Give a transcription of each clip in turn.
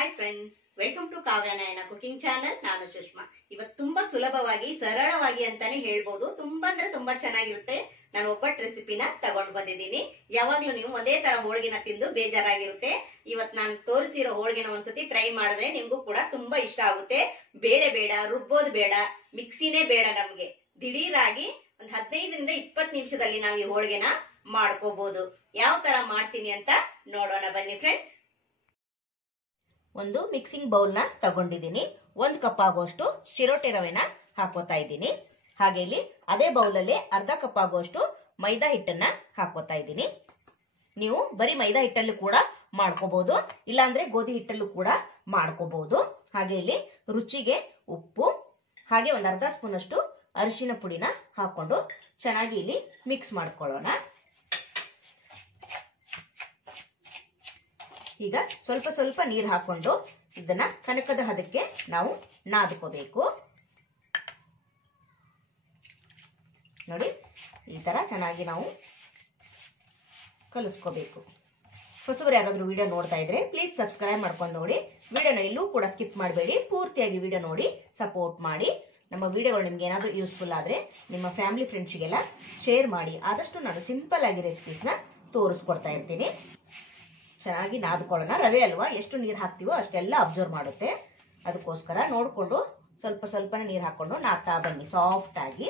Hi friends, welcome to Kavya Nayana cooking channel. ನಾನು ಸುಷ್ಮಾ. ಇವತ್ತು ತುಂಬಾ ಸುಲಭವಾಗಿ ಸರಳವಾಗಿ ಅಂತಾನೆ ಹೇಳ್ಬೋದು. ತುಂಬಾ ಅಂದ್ರೆ ತುಂಬಾ ಚೆನ್ನಾಗಿರುತ್ತೆ. ನಾನು ಒಬ್ಬಟ್ಟು ರೆಸಿಪಿನ ತಗೊಂಡು ಬಂದಿದ್ದೀನಿ. ಯಾವಾಗ್ಲೂ ನೀವು ಒಂದೇ ತರ ಹೋಳಿಗೆನ ತಿಂದು ಬೇಜಾರಾಗಿರುತ್ತೆ. ಇವತ್ತು ನಾನು ತೋರಿಸಿರೋ ಹೋಳಿಗೆನ ಒಂದ್ಸತಿ ಟ್ರೈ ಮಾಡಿದ್ರೆ ನಿಮ್ಗೂ ಕೂಡ ತುಂಬಾ ಇಷ್ಟ ಆಗುತ್ತೆ. ಬೇಳೆ ಬೇಡ, ರುಬ್ಬೋದು ಬೇಡ, ಮಿಕ್ಸಿನೇ ಬೇಡ. ನಮ್ಗೆ ದಿಢೀರಾಗಿ ಒಂದ್ 15ರಿಂದ 20 ನಿಮಿಷದಲ್ಲಿ ನಾವು ಈ ಹೋಳಿಗೆನ ಮಾಡ್ಕೋಬಹುದು. ಯಾವ ತರ ಮಾಡ್ತೀನಿ ಅಂತ ನೋಡೋಣ ಬನ್ನಿ ಫ್ರೆಂಡ್ಸ್. ಒಂದು ಮಿಕ್ಸಿಂಗ್ ಬೌಲ್ ನ ತಗೊಂಡಿದ್ದೀನಿ. 1 ಕಪ್ ಆಗುವಷ್ಟು ಚಿರೋಟಿ ರವೆನ ಹಾಕೋತಾ ಇದ್ದೀನಿ. ಹಾಗೆ ಇಲ್ಲಿ ಅದೇ ಬೌಲಲ್ಲಿ ಅರ್ಧ ಕಪ್ ಆಗುವಷ್ಟು ಮೈದಾ ಹಿಟ್ಟನ್ನ ಹಾಕೋತಾ ಇದ್ದೀನಿ. ನೀವು ಬರೀ ಮೈದಾ ಹಿಟ್ಟಲ್ಲೂ ಕೂಡ ಮಾಡ್ಕೋಬಹುದು, ಇಲ್ಲಾಂದ್ರೆ ಗೋಧಿ ಹಿಟ್ಟಲ್ಲೂ ಕೂಡ ಮಾಡ್ಕೋಬಹುದು. ಹಾಗೆ ಇಲ್ಲಿ ರುಚಿಗೆ ಉಪ್ಪು, ಹಾಗೆ ಒಂದು ಅರ್ಧ ಸ್ಪೂನ್ ಅಷ್ಟು ಅರಿಶಿನ ಪುಡಿನ ಹಾಕೊಂಡು ಚೆನ್ನಾಗಿ ಇಲ್ಲಿ ಮಿಕ್ಸ್ ಮಾಡ್ಕೊಳ್ಳೋಣ. ಈಗ ಸ್ವಲ್ಪ ಸ್ವಲ್ಪ ನೀರು ಹಾಕೊಂಡು ಇದನ್ನ ಕನಕದ ಹದಕ್ಕೆ ನಾವು ನಾದ್ಕೋಬೇಕು. ನೋಡಿ, ಈ ತರ ಚೆನ್ನಾಗಿ ನಾವು ಕಲಿಸ್ಕೋಬೇಕು. ಹೊಸಬರು ಯಾರಾದ್ರೂ ವಿಡಿಯೋ ನೋಡ್ತಾ ಇದ್ರೆ ಪ್ಲೀಸ್ ಸಬ್ಸ್ಕ್ರೈಬ್ ಮಾಡ್ಕೊಂಡು ನೋಡಿ. ವಿಡಿಯೋನ ಎಲ್ಲೂ ಕೂಡ ಸ್ಕಿಪ್ ಮಾಡಬೇಡಿ, ಪೂರ್ತಿಯಾಗಿ ವಿಡಿಯೋ ನೋಡಿ ಸಪೋರ್ಟ್ ಮಾಡಿ. ನಮ್ಮ ವಿಡಿಯೋಗಳು ನಿಮ್ಗೆ ಏನಾದರೂ ಯೂಸ್ಫುಲ್ ಆದ್ರೆ ನಿಮ್ಮ ಫ್ಯಾಮಿಲಿ ಫ್ರೆಂಡ್ಸ್ಗೆಲ್ಲ ಶೇರ್ ಮಾಡಿ. ಆದಷ್ಟು ನಾನು ಸಿಂಪಲ್ ಆಗಿ ರೆಸಿಪೀಸ್ನ ತೋರಿಸ್ಕೊಡ್ತಾ ಇರ್ತೀನಿ. ಚೆನ್ನಾಗಿ ನಾದ್ಕೊಳ್ಳೋಣ. ರವೆ ಅಲ್ವಾ, ಎಷ್ಟು ನೀರು ಹಾಕ್ತೀವೋ ಅಷ್ಟೆಲ್ಲ ಅಬ್ಸರ್ವ್ ಮಾಡುತ್ತೆ. ಅದಕ್ಕೋಸ್ಕರ ನೋಡಿಕೊಂಡು ಸ್ವಲ್ಪ ಸ್ವಲ್ಪನೇ ನೀರು ಹಾಕೊಂಡು ನಾದ್ತಾ ಬನ್ನಿ. ಸಾಫ್ಟ್ ಆಗಿ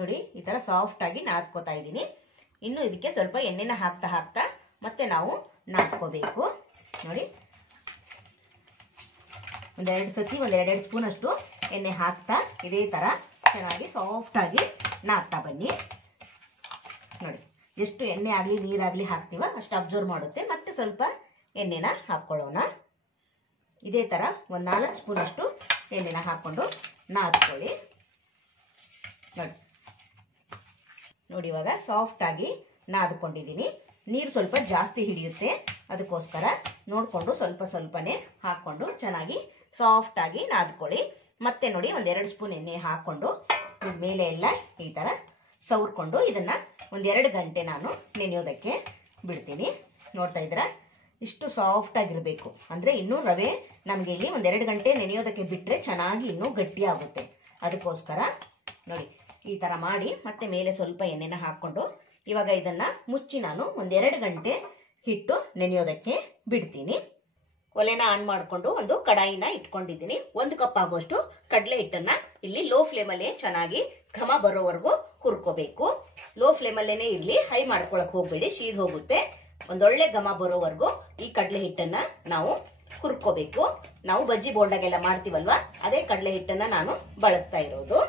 ನೋಡಿ, ಈ ತರ ಸಾಫ್ಟ್ ಆಗಿ ನಾದ್ಕೋತಾ ಇದ್ದೀನಿ. ಇನ್ನು ಇದಕ್ಕೆ ಸ್ವಲ್ಪ ಎಣ್ಣೆನ ಹಾಕ್ತಾ ಹಾಕ್ತಾ ಮತ್ತೆ ನಾವು ನಾದ್ಕೋಬೇಕು. ನೋಡಿ, ಒಂದೆರಡು ಸ್ಪೂನ್ ಅಷ್ಟು ಎಣ್ಣೆ ಹಾಕ್ತಾ ಇದೇ ತರ ಚೆನ್ನಾಗಿ ಸಾಫ್ಟ್ ಆಗಿ ನಾದ್ತಾ ಬನ್ನಿ. ನೋಡಿ, ಎಷ್ಟು ಎಣ್ಣೆ ಆಗಲಿ ನೀರಾಗಲಿ ಹಾಕ್ತೀವ ಅಷ್ಟು ಅಬ್ಸರ್ವ್ ಮಾಡುತ್ತೆ. ಮತ್ತೆ ಸ್ವಲ್ಪ ಎಣ್ಣೆನ ಹಾಕ್ಕೊಳ್ಳೋಣ. ಇದೇ ತರ ಒಂದು 4 ಸ್ಪೂನ್ ಅಷ್ಟು ಎಣ್ಣೆನ ಹಾಕೊಂಡು ನಾದ್ಕೊಳ್ಳಿ. ನೋಡಿ ಇವಾಗ ಸಾಫ್ಟ್ ಆಗಿ ನಾದ್ಕೊಂಡಿದ್ದೀನಿ. ನೀರು ಸ್ವಲ್ಪ ಜಾಸ್ತಿ ಹಿಡಿಯುತ್ತೆ, ಅದಕ್ಕೋಸ್ಕರ ನೋಡಿಕೊಂಡು ಸ್ವಲ್ಪ ಸ್ವಲ್ಪನೇ ಹಾಕೊಂಡು ಚೆನ್ನಾಗಿ ಸಾಫ್ಟ್ ಆಗಿ ನಾದ್ಕೊಳ್ಳಿ. ಮತ್ತೆ ನೋಡಿ, 1-2 ಸ್ಪೂನ್ ಎಣ್ಣೆ ಹಾಕೊಂಡು ಮೇಲೆ ಎಲ್ಲ ಈ ತರ ಸವರ್ಕೊಂಡು ಇದನ್ನ 1-2 ಗಂಟೆ ನಾನು ನೆನೆಯೋದಕ್ಕೆ ಬಿಡ್ತೀನಿ. ನೋಡ್ತಾ ಇದ್ರ ಇಷ್ಟು ಸಾಫ್ಟ್ ಆಗಿರ್ಬೇಕು. ಅಂದ್ರೆ ಇನ್ನೂ ರವೆ ನಮ್ಗೆ ಇಲ್ಲಿ 1-2 ಗಂಟೆ ನೆನೆಯೋದಕ್ಕೆ ಬಿಟ್ರೆ ಚೆನ್ನಾಗಿ ಇನ್ನೂ ಗಟ್ಟಿ ಆಗುತ್ತೆ. ಅದಕ್ಕೋಸ್ಕರ ನೋಡಿ ಈ ತರ ಮಾಡಿ ಮತ್ತೆ ಮೇಲೆ ಸ್ವಲ್ಪ ಎಣ್ಣೆನ ಹಾಕೊಂಡು ಇವಾಗ ಇದನ್ನ ಮುಚ್ಚಿ ನಾನು 1-2 ಗಂಟೆ ಹಿಟ್ಟು ನೆನೆಯೋದಕ್ಕೆ ಬಿಡ್ತೀನಿ. ಒಲೆನ ಆನ್ ಮಾಡಿಕೊಂಡು ಒಂದು ಕಡಾಯಿನ ಇಟ್ಕೊಂಡಿದ್ದೀನಿ. 1 ಕಪ್ ಆಗುವಷ್ಟು ಕಡಲೆ ಹಿಟ್ಟನ್ನ ಇಲ್ಲಿ ಲೋ ಫ್ಲೇಮಲ್ಲೇ ಚೆನ್ನಾಗಿ ಘಮ ಬರೋವರೆಗೂ ಹುರ್ಕೋಬೇಕು. ಲೋ ಫ್ಲೇಮಲ್ಲೇನೆ ಇರ್ಲಿ, ಹೈ ಮಾಡ್ಕೊಳಕ್ ಹೋಗ್ಬೇಡಿ, ಶೀದ್ ಹೋಗುತ್ತೆ. ಒಂದೊಳ್ಳೆ ಘಮ ಬರೋವರೆಗೂ ಈ ಕಡಲೆ ಹಿಟ್ಟನ್ನ ನಾವು ಹುರ್ಕೋಬೇಕು. ನಾವು ಬಜ್ಜಿ ಬೋಂಡಾಗೆಲ್ಲ ಮಾಡ್ತೀವಲ್ವಾ, ಅದೇ ಕಡಲೆ ಹಿಟ್ಟನ್ನ ನಾನು ಬಳಸ್ತಾ ಇರೋದು.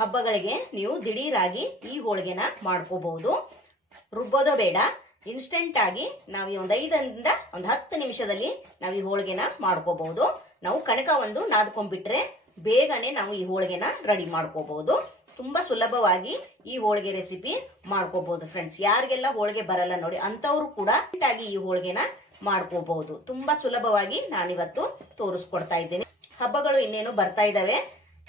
ಹಬ್ಬಗಳಿಗೆ ನೀವು ದಿಢೀರಾಗಿ ಈ ಹೋಳಿಗೆನ ಮಾಡ್ಕೋಬಹುದು. ರುಬ್ಬೋದೋ ಬೇಡ, ಇನ್ಸ್ಟೆಂಟ್ ಆಗಿ ನಾವು ಒಂದು 5ರಿಂದ 10 ನಿಮಿಷದಲ್ಲಿ ನಾವು ಈ ಹೋಳಿಗೆನ ಮಾಡ್ಕೋಬಹುದು. ನಾವು ಕಣಕ ಒಂದು ನಾದ್ಕೊಂಡ್ಬಿಟ್ರೆ ಬೇಗನೆ ನಾವು ಈ ಹೋಳಿಗೆನ ರೆಡಿ ಮಾಡ್ಕೋಬಹುದು. ತುಂಬಾ ಸುಲಭವಾಗಿ ಈ ಹೋಳಿಗೆ ರೆಸಿಪಿ ಮಾಡ್ಕೋಬಹುದು ಫ್ರೆಂಡ್ಸ್. ಯಾರಿಗೆಲ್ಲ ಹೋಳಿಗೆ ಬರಲ್ಲ ನೋಡಿ ಅಂತವ್ರು ಕೂಡ ಈ ಹೋಳಿಗೆನ ಮಾಡ್ಕೋಬಹುದು. ತುಂಬಾ ಸುಲಭವಾಗಿ ನಾನಿವತ್ತು ತೋರಿಸ್ಕೊಡ್ತಾ ಇದ್ದೀನಿ. ಹಬ್ಬಗಳು ಇನ್ನೇನು ಬರ್ತಾ ಇದಾವೆ,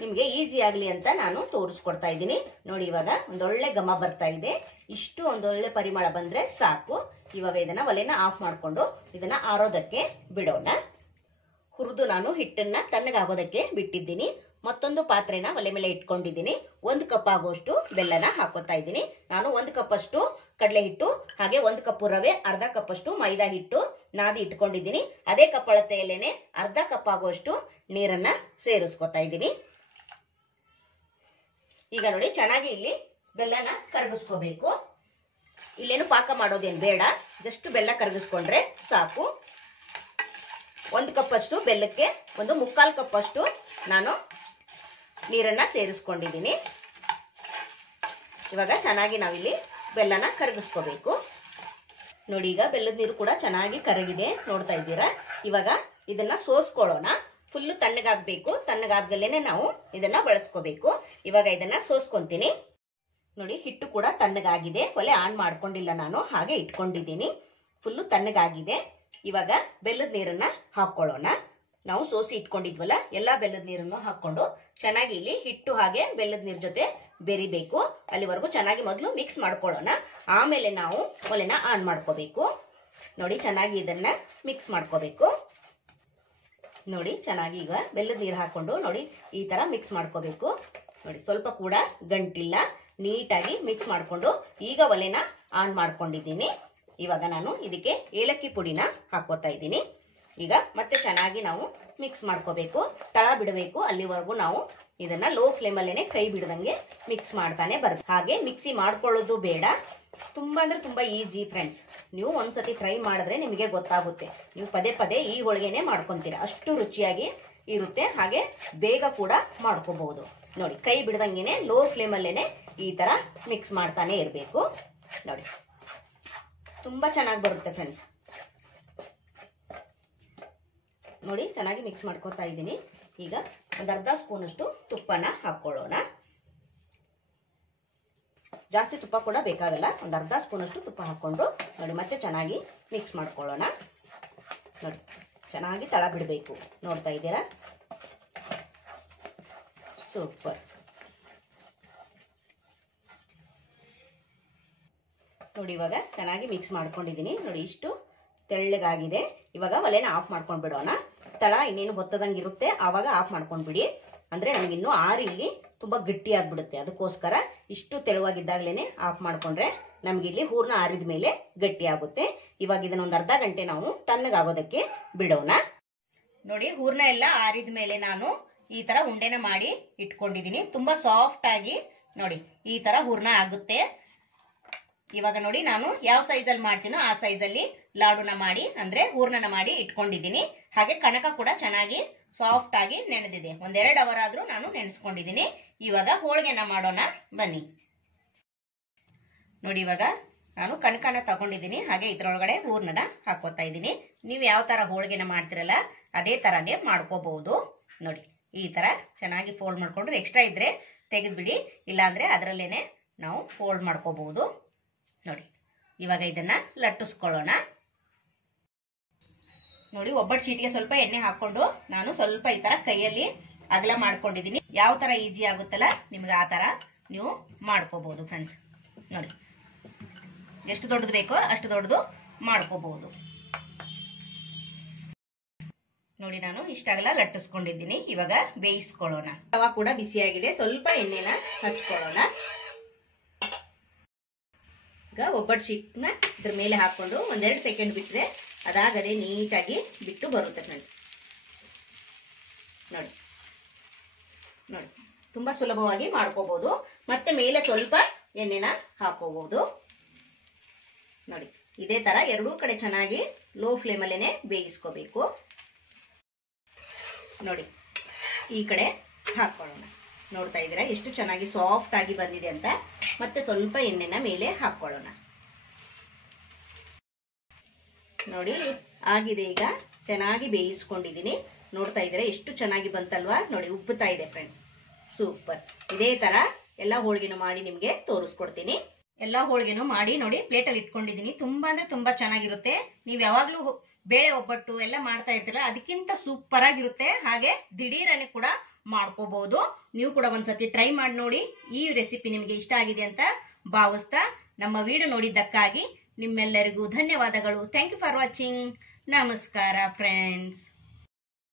ನಿಮ್ಗೆ ಈಸಿ ಆಗ್ಲಿ ಅಂತ ನಾನು ತೋರಿಸ್ಕೊಡ್ತಾ ಇದ್ದೀನಿ. ನೋಡಿ, ಇವಾಗ ಒಂದೊಳ್ಳೆ ಘಮ ಬರ್ತಾ ಇದೆ. ಇಷ್ಟು ಒಂದೊಳ್ಳೆ ಪರಿಮಳ ಬಂದ್ರೆ ಸಾಕು. ಇವಾಗ ಇದನ್ನ ಒಲೆನ ಆಫ್ ಮಾಡ್ಕೊಂಡು ಇದನ್ನ ಆರೋದಕ್ಕೆ ಬಿಡೋಣ. ಹುರಿದು ನಾನು ಹಿಟ್ಟನ್ನ ತಣ್ಣಗಾಗೋದಕ್ಕೆ ಬಿಟ್ಟಿದ್ದೀನಿ. ಮತ್ತೊಂದು ಪಾತ್ರೆನ ಒಲೆ ಮೇಲೆ ಇಟ್ಕೊಂಡಿದ್ದೀನಿ. 1 ಕಪ್ ಆಗುವಷ್ಟು ಬೆಲ್ಲನ ಹಾಕೋತಾ ಇದ್ದೀನಿ. ನಾನು 1 ಕಪ್ ಅಷ್ಟು ಕಡಲೆ ಹಿಟ್ಟು, ಹಾಗೆ 1 ಕಪ್ ರವೆ, ಅರ್ಧ ಕಪ್ ಅಷ್ಟು ಮೈದಾ ಹಿಟ್ಟು ನಾದಿ ಇಟ್ಕೊಂಡಿದ್ದೀನಿ. ಅದೇ ಕಪ್ ಅಳತೆಯಲ್ಲೇನೆ ಅರ್ಧ ಕಪ್ ಆಗುವಷ್ಟು ನೀರನ್ನ ಸೇರಿಸ್ಕೊತಾ ಇದ್ದೀನಿ. ಈಗ ನೋಡಿ, ಚೆನ್ನಾಗಿ ಇಲ್ಲಿ ಬೆಲ್ಲನ ಕರಗಿಸ್ಕೋಬೇಕು. ಇಲ್ಲೇನು ಪಾಕ ಮಾಡೋದೇನು ಬೇಡ, ಜಸ್ಟ್ ಬೆಲ್ಲ ಕರಗಿಸ್ಕೊಂಡ್ರೆ ಸಾಕು. 1 ಕಪ್ ಅಷ್ಟು ಬೆಲ್ಲಕ್ಕೆ 1/4 ಕಪ್ ಅಷ್ಟು ನಾನು ನೀರನ್ನ ಸೇರಿಸ್ಕೊಂಡಿದ್ದೀನಿ. ಇವಾಗ ಚೆನ್ನಾಗಿ ನಾವಿಲ್ಲಿ ಬೆಲ್ಲನ ಕರಗಿಸ್ಕೋಬೇಕು. ನೋಡಿ, ಈಗ ಬೆಲ್ಲದ ನೀರು ಕೂಡ ಚೆನ್ನಾಗಿ ಕರಗಿದೆ, ನೋಡ್ತಾ ಇದ್ದೀರಾ. ಇವಾಗ ಇದನ್ನ ಸೋಸ್ಕೊಳ್ಳೋಣ. ಫುಲ್ಲು ತಣ್ಣಗಾಗ್ಬೇಕು. ತಣ್ಣಗಾದ್ಮೇಲೆ ನಾವು ಇದನ್ನ ಬಳಸ್ಕೋಬೇಕು. ಇವಾಗ ಇದನ್ನ ಸೋಸ್ಕೊಂತೀನಿ. ನೋಡಿ, ಹಿಟ್ಟು ಕೂಡ ತಣ್ಣಗಾಗಿದೆ. ಒಲೆ ಆನ್ ಮಾಡ್ಕೊಂಡಿಲ್ಲ ನಾನು, ಹಾಗೆ ಇಟ್ಕೊಂಡಿದ್ದೀನಿ. ಫುಲ್ಲು ತಣ್ಣಗಾಗಿದೆ. ಇವಾಗ ಬೆಲ್ಲದ ನೀರನ್ನ ಹಾಕೊಳ್ಳೋಣ. ನಾವು ಸೋಸಿ ಇಟ್ಕೊಂಡಿದ್ವಲ್ಲ, ಎಲ್ಲಾ ಬೆಲ್ಲದ ನೀರನ್ನು ಹಾಕೊಂಡು ಚೆನ್ನಾಗಿ ಇಲ್ಲಿ ಹಿಟ್ಟು ಹಾಗೆ ಬೆಲ್ಲದ ನೀರ್ ಜೊತೆ ಬೆರಿಬೇಕು. ಅಲ್ಲಿವರೆಗೂ ಚೆನ್ನಾಗಿ ಮೊದಲು ಮಿಕ್ಸ್ ಮಾಡ್ಕೊಳ್ಳೋಣ. ಆಮೇಲೆ ನಾವು ಒಲೆನ ಆನ್ ಮಾಡ್ಕೋಬೇಕು. ನೋಡಿ ಚೆನ್ನಾಗಿ ಇದನ್ನ ಮಿಕ್ಸ್ ಮಾಡ್ಕೋಬೇಕು. ನೋಡಿ ಚೆನ್ನಾಗಿ ಈಗ ಬೆಲ್ಲದ ನೀರು ಹಾಕೊಂಡು ನೋಡಿ ಈ ತರ ಮಿಕ್ಸ್ ಮಾಡ್ಕೋಬೇಕು. ನೋಡಿ ಸ್ವಲ್ಪ ಕೂಡ ಗಂಟಿಲ್ಲ, ನೀಟಾಗಿ ಮಿಕ್ಸ್ ಮಾಡಿಕೊಂಡು ಈಗ ಒಲೆನ ಆನ್ ಮಾಡ್ಕೊಂಡಿದ್ದೀನಿ. ಇವಾಗ ನಾನು ಇದಕ್ಕೆ ಏಲಕ್ಕಿ ಪುಡಿನ ಹಾಕೋತಾ ಇದ್ದೀನಿ. ಈಗ ಮತ್ತೆ ಚೆನ್ನಾಗಿ ನಾವು ಮಿಕ್ಸ್ ಮಾಡ್ಕೋಬೇಕು, ತಳ ಬಿಡಬೇಕು. ಅಲ್ಲಿವರೆಗೂ ನಾವು ಇದನ್ನ ಲೋ ಫ್ಲೇಮಲ್ಲೇನೆ ಕೈ ಬಿಡದಂಗೆ ಮಿಕ್ಸ್ ಮಾಡ್ತಾನೆ ಬರುತ್ತೆ. ಹಾಗೆ ಮಿಕ್ಸಿ ಮಾಡ್ಕೊಳ್ಳೋದು ಬೇಡ, ತುಂಬಾ ಅಂದ್ರೆ ತುಂಬಾ ಈಜಿ ಫ್ರೆಂಡ್ಸ್. ನೀವು ಒಂದ್ಸತಿ ಟ್ರೈ ಮಾಡಿದ್ರೆ ನಿಮಗೆ ಗೊತ್ತಾಗುತ್ತೆ. ನೀವು ಪದೇ ಪದೇ ಈ ಹೋಳಿಗೆನೆ ಮಾಡ್ಕೊಂತೀರಾ, ಅಷ್ಟು ರುಚಿಯಾಗಿ ಇರುತ್ತೆ. ಹಾಗೆ ಬೇಗ ಕೂಡ ಮಾಡ್ಕೋಬಹುದು. ನೋಡಿ ಕೈ ಬಿಡದಂಗೆನೆ ಲೋ ಫ್ಲೇಮಲ್ಲೇನೆ ಈ ತರ ಮಿಕ್ಸ್ ಮಾಡ್ತಾನೆ ಇರಬೇಕು. ನೋಡಿ ತುಂಬಾ ಚೆನ್ನಾಗಿ ಬರುತ್ತೆ ಫ್ರೆಂಡ್ಸ್. ನೋಡಿ ಚೆನ್ನಾಗಿ ಮಿಕ್ಸ್ ಮಾಡ್ಕೋತಾ ಇದ್ದೀನಿ. ಈಗ ಒಂದು ಅರ್ಧ ಸ್ಪೂನ್ ಅಷ್ಟು ತುಪ್ಪನ ಹಾಕೊಳ್ಳೋಣ. ಜಾಸ್ತಿ ತುಪ್ಪ ಕೂಡ ಬೇಕಾಗಲ್ಲ, ಒಂದು ಅರ್ಧ ಸ್ಪೂನ್ ಅಷ್ಟು ತುಪ್ಪ ಹಾಕೊಂಡು ನೋಡಿ ಮತ್ತೆ ಚೆನ್ನಾಗಿ ಮಿಕ್ಸ್ ಮಾಡ್ಕೊಳ್ಳೋಣ. ನೋಡಿ ಚೆನ್ನಾಗಿ ತಳ ಬಿಡಬೇಕು. ನೋಡ್ತಾ ಇದ್ದೀರಾ, ಸೂಪರ್. ನೋಡಿ ಇವಾಗ ಚೆನ್ನಾಗಿ ಮಿಕ್ಸ್ ಮಾಡ್ಕೊಂಡಿದ್ದೀನಿ. ನೋಡಿ ಇಷ್ಟು ತೆಳ್ಳಗಾಗಿದೆ. ಇವಾಗ ಒಲೆನ ಆಫ್ ಮಾಡ್ಕೊಂಡು ಬಿಡೋಣ. ತಳ ಇನ್ನೇನು ಹೊತ್ತದಂಗೆ ಇರುತ್ತೆ, ಆವಾಗ ಆಫ್ ಮಾಡ್ಕೊಂಡ್ಬಿಡಿ. ಅಂದ್ರೆ ನಮ್ಗೆ ಇನ್ನೂ ಆರಿ ಇಲ್ಲಿ ತುಂಬಾ ಗಟ್ಟಿ ಆಗ್ಬಿಡುತ್ತೆ. ಅದಕ್ಕೋಸ್ಕರ ಇಷ್ಟು ತೆಳುವಾಗಿದ್ದಾಗಲೇನೆ ಆಫ್ ಮಾಡ್ಕೊಂಡ್ರೆ ನಮ್ಗೆ ಇಲ್ಲಿ ಹೂರ್ಣ ಆರಿದ ಮೇಲೆ ಗಟ್ಟಿ ಆಗುತ್ತೆ. ಇವಾಗ ಇದನ್ನ ಒಂದು ಅರ್ಧ ಗಂಟೆ ನಾವು ತಣ್ಣಗಾಗೋದಕ್ಕೆ ಬಿಡೋಣ. ನೋಡಿ ಹೂರ್ಣ ಎಲ್ಲ ಆರಿದ ಮೇಲೆ ನಾನು ಈ ತರ ಉಂಡೆನ ಮಾಡಿ ಇಟ್ಕೊಂಡಿದ್ದೀನಿ. ತುಂಬಾ ಸಾಫ್ಟ್ ಆಗಿ ನೋಡಿ ಈ ತರ ಹೂರ್ಣ ಆಗುತ್ತೆ. ಇವಾಗ ನೋಡಿ ನಾನು ಯಾವ ಸೈಜಲ್ಲಿ ಮಾಡ್ತೀನೋ ಆ ಸೈಜಲ್ಲಿ ಲಾಡುನ ಮಾಡಿ ಅಂದ್ರೆ ಹೂರ್ಣನ ಮಾಡಿ ಇಟ್ಕೊಂಡಿದ್ದೀನಿ. ಹಾಗೆ ಕಣಕ ಕೂಡ ಚೆನ್ನಾಗಿ ಸಾಫ್ಟ್ ಆಗಿ ನೆನೆದಿದೆ. 1-2 ಅವರ್ ಆದ್ರೂ ನಾನು ನೆನೆಸ್ಕೊಂಡಿದ್ದೀನಿ. ಇವಾಗ ಹೋಳಿಗೆನ ಮಾಡೋಣ ಬನ್ನಿ. ನೋಡಿ ಇವಾಗ ನಾನು ಕಣಕನ ತಗೊಂಡಿದ್ದೀನಿ. ಹಾಗೆ ಇದ್ರೊಳಗಡೆ ಹೂರ್ಣನ ಹಾಕೋತಾ ಇದ್ದೀನಿ. ನೀವು ಯಾವ ತರ ಹೋಳಿಗೆನ ಮಾಡ್ತಿರಲ್ಲ ಅದೇ ತರಾನೇ ಮಾಡ್ಕೋಬಹುದು. ನೋಡಿ ಈ ತರ ಚೆನ್ನಾಗಿ ಫೋಲ್ಡ್ ಮಾಡ್ಕೊಂಡ್ರೆ ಎಕ್ಸ್ಟ್ರಾ ಇದ್ರೆ ತೆಗೆದ್ಬಿಡಿ, ಇಲ್ಲಾಂದ್ರೆ ಅದರಲ್ಲೇನೆ ನಾವು ಫೋಲ್ಡ್ ಮಾಡ್ಕೋಬಹುದು. ನೋಡಿ ಇವಾಗ ಇದನ್ನ ಲಟ್ಟಿಸ್ಕೊಳ್ಳೋಣ. ನೋಡಿ ಒಬ್ಬಟ್ಟು ಶೀಟ್ಗೆ ಸ್ವಲ್ಪ ಎಣ್ಣೆ ಹಾಕೊಂಡು ನಾನು ಸ್ವಲ್ಪ ಈ ತರ ಕೈಯಲ್ಲಿ ಅಗಲ ಮಾಡ್ಕೊಂಡಿದ್ದೀನಿ. ಯಾವ ತರ ಈಜಿ ಆಗುತ್ತಲ್ಲ ನಿಮ್ಗೆ ಆ ತರ ನೀವು ಮಾಡ್ಕೋಬಹುದು ಫ್ರೆಂಡ್ಸ್. ನೋಡಿ ಎಷ್ಟು ದೊಡ್ಡದು ಬೇಕೋ ಅಷ್ಟು ದೊಡ್ಡದು ಮಾಡ್ಕೋಬಹುದು. ನೋಡಿ ನಾನು ಇಷ್ಟಾಗಲ್ಲ ಲಟ್ಟಿಸ್ಕೊಂಡಿದ್ದೀನಿ. ಇವಾಗ ಬೇಯಿಸ್ಕೊಳ್ಳೋಣ. ತವಾ ಕೂಡ ಬಿಸಿಯಾಗಿದೆ, ಸ್ವಲ್ಪ ಎಣ್ಣೆನ ಹಚ್ಕೊಳ್ಳೋಣ. ಈಗ ಒಬ್ಬಟ್ಟು ಶೀಟ್ನ ಇದ್ರ ಮೇಲೆ ಹಾಕೊಂಡು 1-2 ಸೆಕೆಂಡ್ ಬಿಟ್ಟರೆ ಅದಾಗದೆ ನೀಟಾಗಿ ಬಿಟ್ಟು ಬರುತ್ತೆ ಫ್ರೆಂಡ್ಸ್. ನೋಡಿ ನೋಡಿ ತುಂಬಾ ಸುಲಭವಾಗಿ ಮಾಡ್ಕೋಬಹುದು. ಮತ್ತೆ ಮೇಲೆ ಸ್ವಲ್ಪ ಎಣ್ಣೆನ ಹಾಕೋಬಹುದು. ನೋಡಿ ಇದೇ ತರ ಎರಡೂ ಕಡೆ ಚೆನ್ನಾಗಿ ಲೋ ಫ್ಲೇಮಲ್ಲೇನೆ ಬೇಯಿಸ್ಕೋಬೇಕು. ನೋಡಿ ಈ ಕಡೆ ಹಾಕೊಳ್ಳೋಣ. ನೋಡ್ತಾ ಇದ್ದೀರಾ ಎಷ್ಟು ಚೆನ್ನಾಗಿ ಸಾಫ್ಟ್ ಆಗಿ ಬಂದಿದೆ ಅಂತ. ಮತ್ತೆ ಸ್ವಲ್ಪ ಎಣ್ಣೆನ ಮೇಲೆ ಹಾಕೊಳ್ಳೋಣ. ನೋಡಿ ಆಗಿದೆ. ಈಗ ಚೆನ್ನಾಗಿ ಬೇಯಿಸ್ಕೊಂಡಿದ್ದೀನಿ. ನೋಡ್ತಾ ಇದ್ದೀರಾ ಎಷ್ಟು ಚೆನ್ನಾಗಿ ಬಂತಲ್ವಾ. ನೋಡಿ ಉಬ್ಬುತ್ತಾ ಇದೆ ಫ್ರೆಂಡ್ಸ್, ಸೂಪರ್. ಇದೇ ತರ ಎಲ್ಲ ಹೋಳಿಗೆನು ಮಾಡಿ ನಿಮ್ಗೆ ತೋರಿಸ್ಕೊಡ್ತೀನಿ. ಎಲ್ಲ ಹೋಳಿಗೆನು ಮಾಡಿ ನೋಡಿ ಪ್ಲೇಟಲ್ಲಿ ಇಟ್ಕೊಂಡಿದ್ದೀನಿ. ತುಂಬಾ ಅಂದ್ರೆ ತುಂಬಾ ಚೆನ್ನಾಗಿರುತ್ತೆ. ನೀವು ಯಾವಾಗ್ಲೂ ಬೇಳೆ ಒಬ್ಬಟ್ಟು ಎಲ್ಲ ಮಾಡ್ತಾ ಇರ್ತೀರ, ಅದಕ್ಕಿಂತ ಸೂಪರ್ ಆಗಿರುತ್ತೆ. ಹಾಗೆ ದಿಢೀರನೆ ಕೂಡ ಮಾಡ್ಕೋಬಹುದು. ನೀವು ಕೂಡ ಒಂದ್ಸತಿ ಟ್ರೈ ಮಾಡಿ ನೋಡಿ. ಈ ರೆಸಿಪಿ ನಿಮಗೆ ಇಷ್ಟ ಆಗಿದೆ ಅಂತ ಭಾವಿಸ್ತಾ ನಮ್ಮ ವಿಡಿಯೋ ನೋಡಿದ್ದಕ್ಕಾಗಿ ನಿಮ್ಮೆಲ್ಲರಿಗೂ ಧನ್ಯವಾದಗಳು. Thank you for watching. ನಮಸ್ಕಾರ ಫ್ರೆಂಡ್ಸ್.